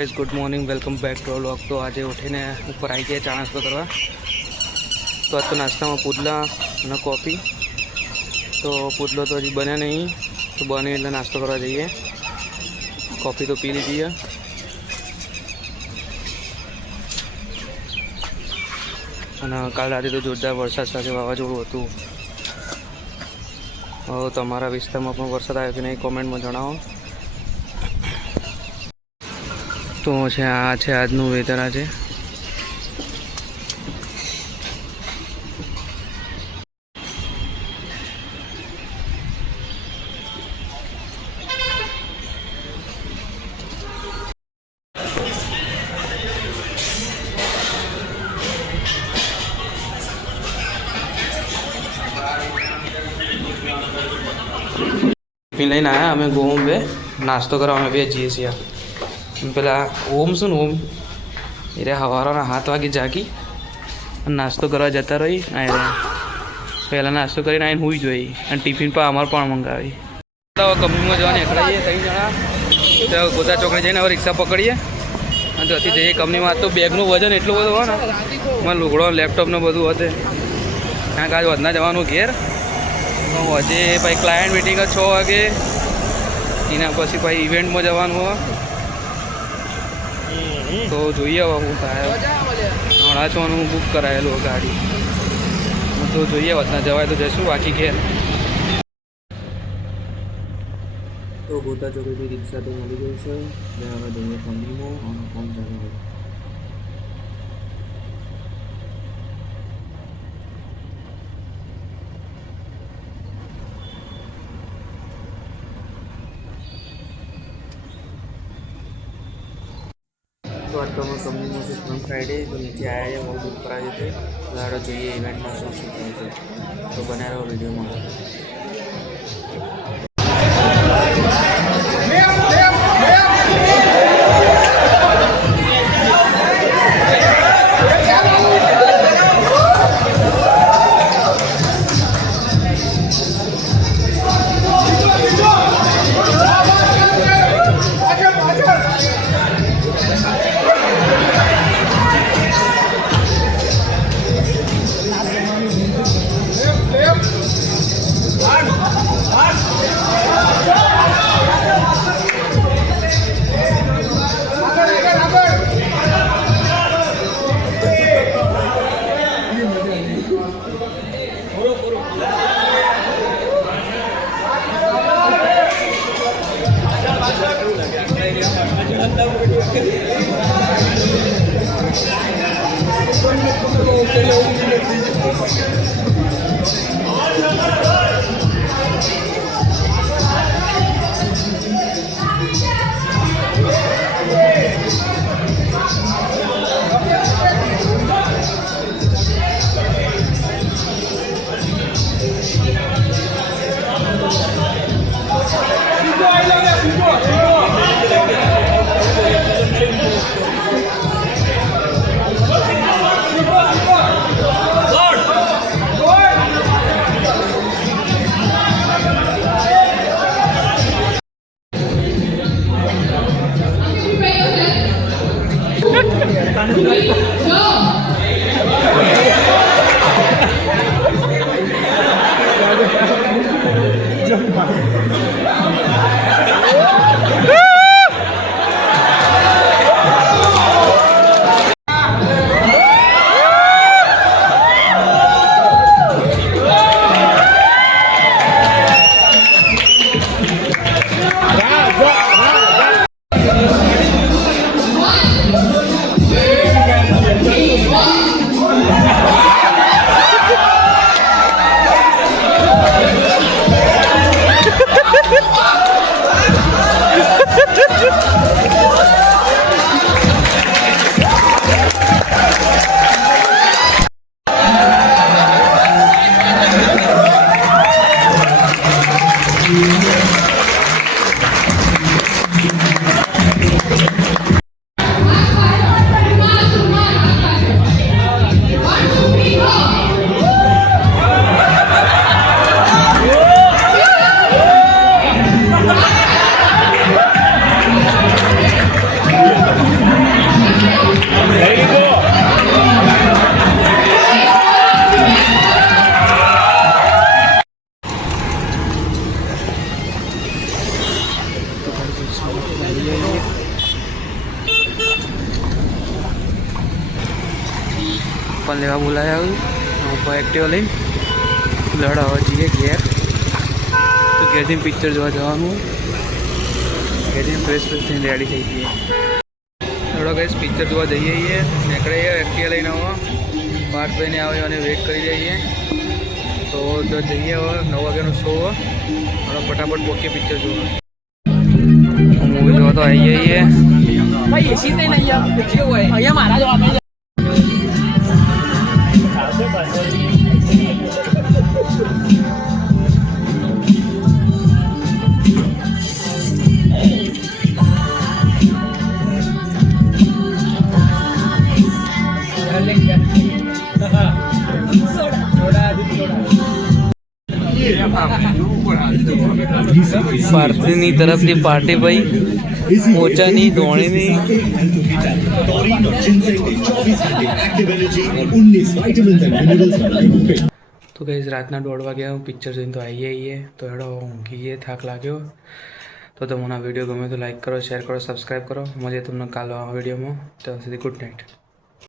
Guys good morning welcome back to vlog. तो आज उठीने ऊपर आई गए चा नास्तो करवा। तो आज तो नाश्ता में पुडला और कॉफ़ी। तो पुडलो तो हजी बने नहीं, तो बने એટલે नास्तो करवा जाइए। कॉफ़ी तो पी लीजिए। અને કાલ રાતે તો જોરદાર વરસાદ સાથે વાવાઝોડું હતું। તમારા વિસ્તારમાં પણ વરસાદ આવ્યો કે નહીં કોમેન્ટમાં જણાવો। તો છે આ છે આજનું વેધર। આજે टिफिन लઈને આવ્યા અમે ગોમ બે નાસ્તો કરવા અમે બે જઈએ છીએ। પેલા ઓમ શું ઓમ એ સવારના 7 વાગે જાગી અને નાસ્તો કરવા જતા રહી। પહેલાં નાસ્તો કરીને આવીને સૂઈ જોઈ અને ટિફિન પણ અમારે પણ મંગાવી। કંપનીમાં જવાની એકલાઈએ 3 જણા। તો ગોતા ચોકડી જઈને હવે રિક્ષા પકડીએ અને ત્યાંથી જઈએ કંપનીમાં। તો બેગનું વજન એટલું બધું હોય ને, મને લુગડો લેપટોપ ને બધું હશે। કારણ કે આજ વધના જવાનું ઘેર। હજી ભાઈ ક્લાયન્ટ મીટિંગ 6 વાગે, એના પછી ભાઈ ઇવેન્ટમાં જવાનું હોય। તો જોઈએ હવે હું થાય। 9:30 બુક કરાયેલું ગાડી। તો જોઈએ વધના જવાય તો જઈશું, બાકી ઘેર। તો ગોતા ચોકડીથી રિક્ષા તો મળી ગઈ છે। હવે જઈએ કંપનીમાં અને ફોન ચાલુ હોય। तो आज तो हमारे कंपनी में फ्रंट फ्राइडे तो नीचे आया है वो बुक करा देते। तो જોઈએ ઇવેન્ટમાં શું શું થાય છે। તો બના રહો વિડીયોમાં। પપ્પાને લેવા બોલાયા હું ઉપર એક્ટિવા લઈને લડ હવે જઈએ ઘેર તો ઘેરથી પિક્ચર જોવા જવાનું ઘેરથી ફ્રેશ થઈને રેડી થઈ જઈએ થોડો કઈ પિક્ચર જોવા જઈએ નીકળીએ એક્ટિવા લઈને આવો પાર્ટ ભાઈને આવે અને વેઇટ કરી જઈએ તો જો જઈએ હવે 9 વાગ્યાનો શો હવે ફટાફટ પહોંચીએ પિક્ચર જોવા મૂવી જોવા તો આવી જઈએ ભાઈ એસી નહીં અહીંયા મારા જવાબ પાર્થની તરફથી પાર્ટી ભાઈ મોચાની ધોણીની તો કઈ રાતના 1:30 વાગ્યા પિક્ચર જોઈને તો આવીએ તો હેડો ઊંઘીએ થાક લાગ્યો તો તમને આ વિડીયો ગમે તો લાઈક કરો શેર કરો સબસ્ક્રાઈબ કરો મળીએ તમને કાલે આ વિડીયોમાં ત્યાં સુધી ગુડ નાઇટ